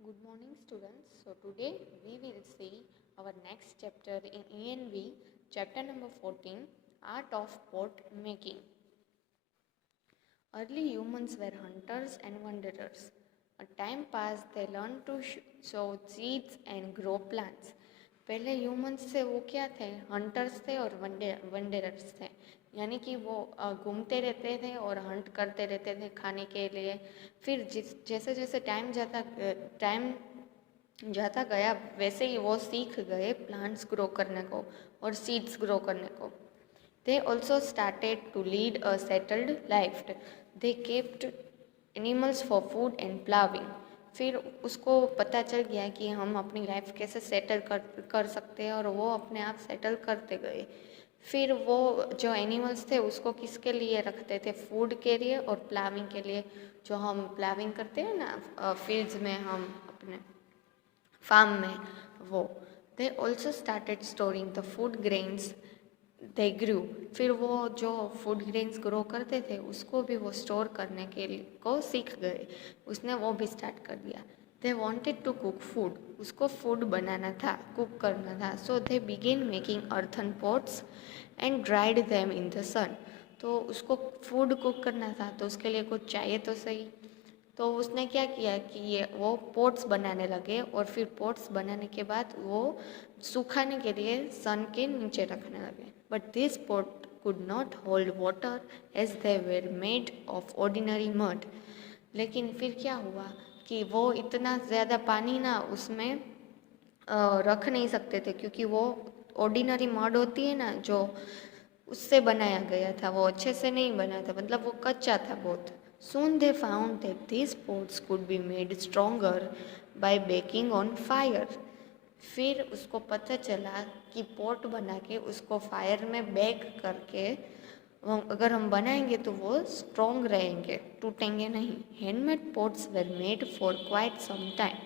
Good morning, students. So today we will see our next chapter in ENV, chapter number 14, Art of Pot Making. Early humans were hunters and wanderers. A time passed, they learned to sow seeds and grow plants. पहले humans से वो क्या थे, hunters थे और वंडरर्स थे, यानी कि वो घूमते रहते थे और हंट करते रहते थे खाने के लिए। फिर जैसे जैसे टाइम जाता गया वैसे ही वो सीख गए प्लांट्स ग्रो करने को और सीड्स ग्रो करने को। They also started to lead a settled life. They kept animals for food and plowing. फिर उसको पता चल गया कि हम अपनी लाइफ कैसे सेटल कर सकते हैं और वो अपने आप सेटल करते गए। फिर वो जो एनिमल्स थे उसको किसके लिए रखते थे, फूड के लिए और प्लाविंग के लिए। जो हम प्लाविंग करते हैं ना फील्ड्स में, हम अपने फार्म में, वो they also started storing the food grains they grew. फिर वो जो फूड ग्रेन्स ग्रो करते थे उसको भी वो स्टोर करने के लिए को सीख गए, उसने वो भी स्टार्ट कर दिया। They wanted to cook food, उसको फूड बनाना था, कुक करना था। So they begin making earthen pots and dried them in the sun. तो उसको फूड कुक करना था तो उसके लिए कुछ चाहिए तो सही। तो उसने क्या किया कि वो पोट्स बनाने लगे और फिर पोट्स बनाने के बाद वो सुखाने के लिए सन के नीचे रखने लगे। But this pot could not hold water as they were made of ordinary mud. लेकिन फिर क्या हुआ कि वो इतना ज़्यादा पानी ना उसमें रख नहीं सकते थे, क्योंकि वो ऑर्डिनरी मड होती है ना, जो उससे बनाया गया था, वो अच्छे से नहीं बना था, मतलब वो कच्चा था बहुत। Soon they found that these pots could be made stronger by baking on fire. फिर उसको पता चला कि पोट बना के उसको फायर में बेक करके अगर हम बनाएंगे तो वो स्ट्रॉन्ग रहेंगे, टूटेंगे नहीं। Handmade pots were made for quite some time.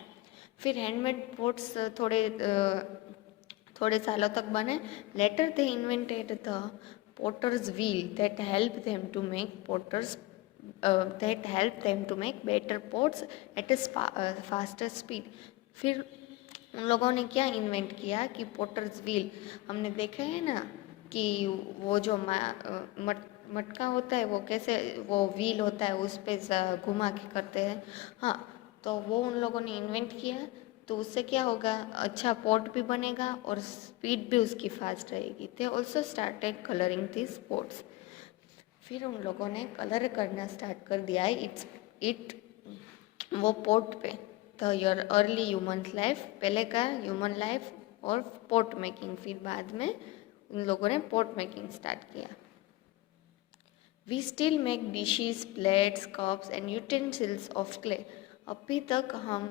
फिर हैंडमेड पोट्स थोड़े सालों तक बने। Later they invented the potter's wheel that help them to make potters that help them to make better pots at a faster speed. फिर उन लोगों ने क्या इन्वेंट किया कि पोटर्स व्हील, हमने देखा है ना कि वो जो मटका होता है वो कैसे, वो व्हील होता है उस पर घुमा के करते हैं। हाँ, तो वो उन लोगों ने इन्वेंट किया, तो उससे क्या होगा, अच्छा पॉट भी बनेगा और स्पीड भी उसकी फास्ट रहेगी। They also started colouring this pots. फिर उन लोगों ने कलर करना स्टार्ट कर दिया है इट वो पोट पे। The your early human life, पहले का ह्यूमन लाइफ और पोट मेकिंग, फिर बाद में उन लोगों ने पोट मेकिंग स्टार्ट किया। We still make dishes, plates, cups and utensils of clay. अभी तक हम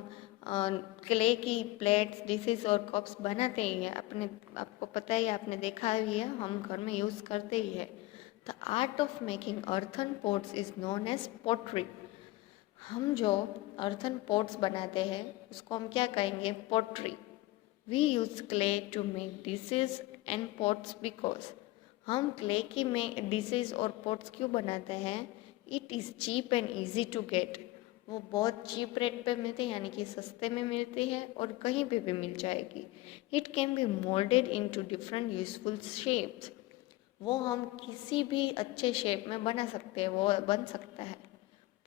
क्ले की प्लेट्स, डिशेज और कप्स बनाते ही हैं, आपको पता ही, आपने देखा भी है, हम घर में यूज़ करते ही है। The art of making earthen pots is known as pottery. हम जो अर्थन पोट्स बनाते हैं उसको हम क्या कहेंगे, pottery. We use clay to make dishes and pots because, हम क्ले की में डिशेज और पोट्स क्यों बनाते हैं, it is cheap and easy to get. वो बहुत चीप रेट पे मिलती है, यानी कि सस्ते में मिलती है और कहीं पे भी मिल जाएगी। It can be moulded in to different useful shapes. वो हम किसी भी अच्छे शेप में बना सकते हैं, वो बन सकता है।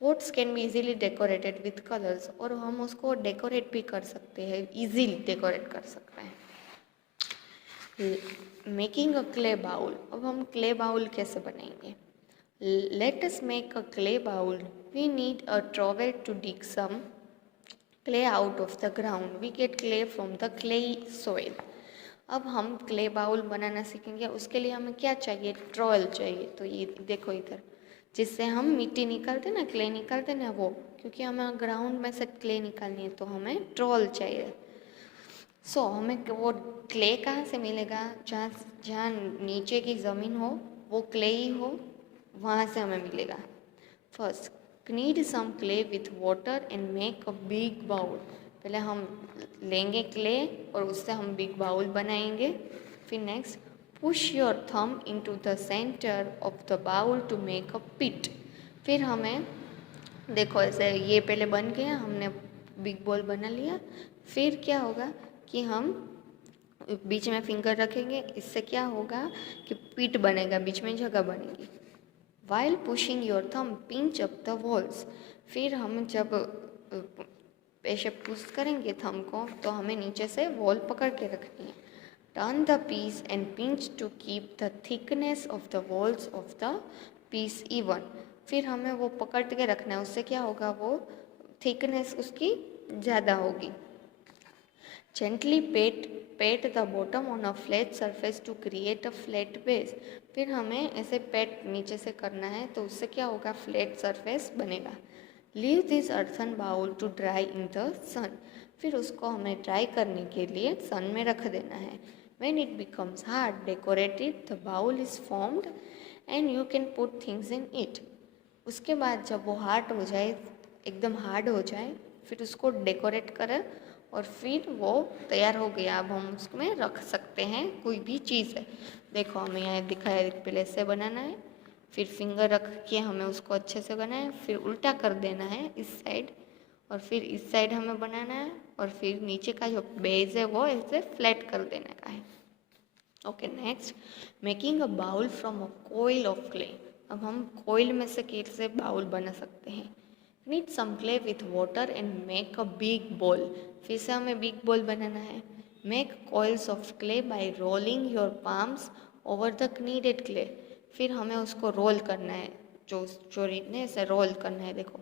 Pots can be easily decorated with colours, और हम उसको डेकोरेट भी कर सकते हैं, इजीली डेकोरेट कर सकते हैं। मेकिंग अ क्ले बाउल, अब हम क्ले बाउल कैसे बनाएंगे। Let us make a clay bowl. We need a trowel to dig some clay out of the ground. We get clay from the clay soil. अब हम clay bowl बनाना सीखेंगे, उसके लिए हमें क्या चाहिए, ट्रॉवेल चाहिए। तो ये देखो इधर, जिससे हम मिट्टी निकालते ना, क्ले निकालते ना, वो, क्योंकि हमें ग्राउंड में से क्ले निकालनी है तो हमें ट्रॉवेल चाहिए। सो हमें वो क्ले कहाँ से मिलेगा, जहाँ जहाँ नीचे की ज़मीन हो, वो क्ले ही हो, वहाँ से हमें मिलेगा। First, knead some clay with water and make a big bowl। पहले हम लेंगे क्ले और उससे हम बिग बाउल बनाएंगे। फिर next, push your thumb into the centre of the bowl to make a pit. फिर हमें देखो ऐसे, ये पहले बन गया, हमने बिग बॉल बना लिया। फिर क्या होगा कि हम बीच में फिंगर रखेंगे, इससे क्या होगा कि पीठ बनेगा, बीच में जगह बनेगी। वाइल पुशिंग योर थम पिंच अप द वॉल्स। फिर हम जब ऐसे पुश करेंगे थम को, तो हमें नीचे से वॉल पकड़ के रखनी है। Turn the piece and pinch to keep the thickness of the walls of the piece even. फिर हमें वो पकड़ के रखना है, उससे क्या होगा, वो थिकनेस उसकी ज़्यादा होगी। Gently pat the bottom on a flat surface to create a flat base। फिर हमें ऐसे पैट नीचे से करना है, तो उससे क्या होगा, फ्लैट सरफेस बनेगा। Leave this earthen bowl to dry in the sun। फिर उसको हमें ड्राई करने के लिए सन में रख देना है। When it becomes hard, decorate it, the bowl is formed and you can put things in it। उसके बाद जब वो हार्ड हो जाए, एकदम हार्ड हो जाए, फिर उसको डेकोरेट करें और फिर वो तैयार हो गया। अब हम उसमें रख सकते हैं कोई भी चीज़ है। देखो हमें यहाँ दिखाया, पहले से बनाना है, फिर फिंगर रख के हमें उसको अच्छे से बनाना है, फिर उल्टा कर देना है इस साइड, और फिर इस साइड हमें बनाना है, और फिर नीचे का जो बेस है वो ऐसे फ्लैट कर देने का है। Okay, next, making a bowl from a coil of clay. अब हम कोयल में से कैसे बाउल बना सकते हैं। Need some clay with water and make a big ball. फिर से हमें बिग बॉल बनाना है। Make coils of clay by rolling your palms over the kneaded clay. फिर हमें उसको रोल करना है, जो चोरीने से रोल करना है। देखो,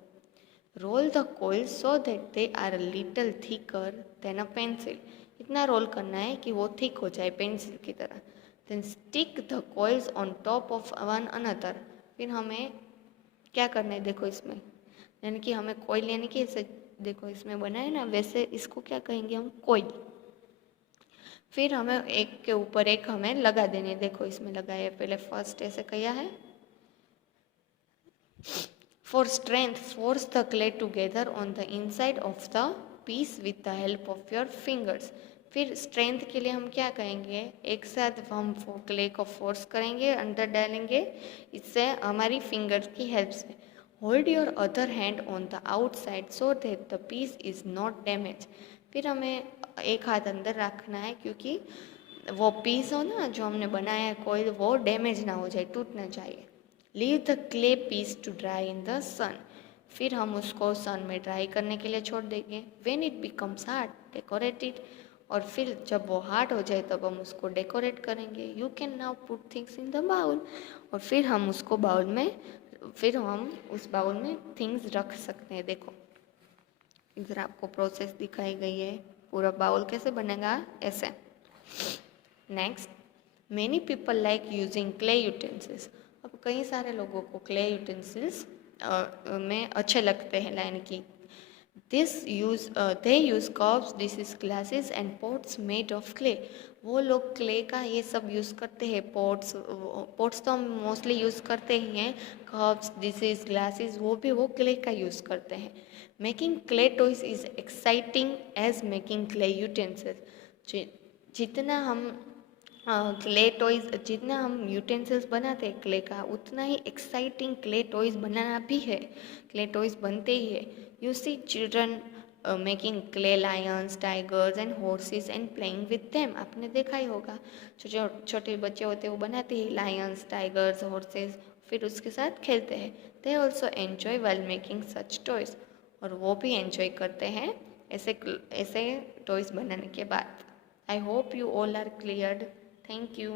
roll the coils so that they are little thicker than a pencil. इतना रोल करना है कि वो थिक हो जाए पेंसिल की तरह। Then stick the coils on top of one another. फिर हमें क्या करना है, देखो इसमें, यानी कि हमें कोयल, यानी कि ऐसे देखो इसमें बना है ना, वैसे इसको क्या कहेंगे हम, कोयल। फिर हमें एक के ऊपर एक हमें लगा देने। देखो इसमें लगाया, पहले फर्स्ट ऐसे किया है। For strength, force the clay together on the inside of the peace with the help of your fingers. फिर स्ट्रेंथ के लिए हम क्या कहेंगे, एक साथ हम क्ले को फोर्स करेंगे, अंदर डालेंगे, इससे हमारी फिंगर्स की हेल्प से। Hold your other hand on the outside so that the piece is not damage. फिर हमें एक हाथ अंदर रखना है, क्योंकि वो पीस हो ना जो हमने बनाया है कोई, वो डैमेज ना हो जाए, टूट ना जाए। Leave the clay piece to dry in the sun. फिर हम उसको सन में ड्राई करने के लिए छोड़ देंगे। When it becomes hard, decorate it. और फिर जब वो हार्ड हो जाए तब हम उसको डेकोरेट करेंगे। You can now put things in the bowl. और फिर हम उसको बाउल में, फिर हम उस बाउल में थिंग्स रख सकते हैं। देखो इधर आपको प्रोसेस दिखाई गई है, पूरा बाउल कैसे बनेगा ऐसे। Next, many people like using clay utensils. अब कई सारे लोगों को क्ले यूटेंसिल्स में अच्छे लगते हैं, यानी कि they use cups, dishes, glasses and pots made of clay। वो लोग क्ले का ये सब यूज़ करते हैं। पोट्स तो हम मोस्टली यूज़ करते ही हैं, कप्स, डिशेज, ग्लासेस, वो भी वो क्ले का यूज़ करते हैं। Making clay toys is exciting as making clay utensils. जितना हम क्ले टॉयज, जितना हम यूटेंसिल्स बनाते हैं क्ले का, उतना ही एक्साइटिंग क्ले टॉयज बनाना भी है। क्ले टॉयज बनते ही है। You see children making clay lions, tigers and horses and playing with them. आपने देखा ही होगा, जो छोटे बच्चे होते हैं वो बनाते हैं लायंस, टाइगर्स, हॉर्सेस, फिर उसके साथ खेलते हैं। They also enjoy while making such toys. और वो भी एन्जॉय करते हैं ऐसे ऐसे टॉयज बनाने के बाद। I hope you all are cleared. Thank you.